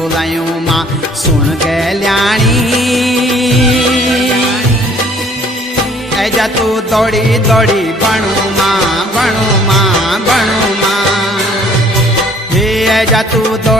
बोलायूं मां सुन गल्याणी ऐजा तू दौड़ी दौड़ी बनू मां बनू मां बनू मां हे ऐजा तू दौड़ी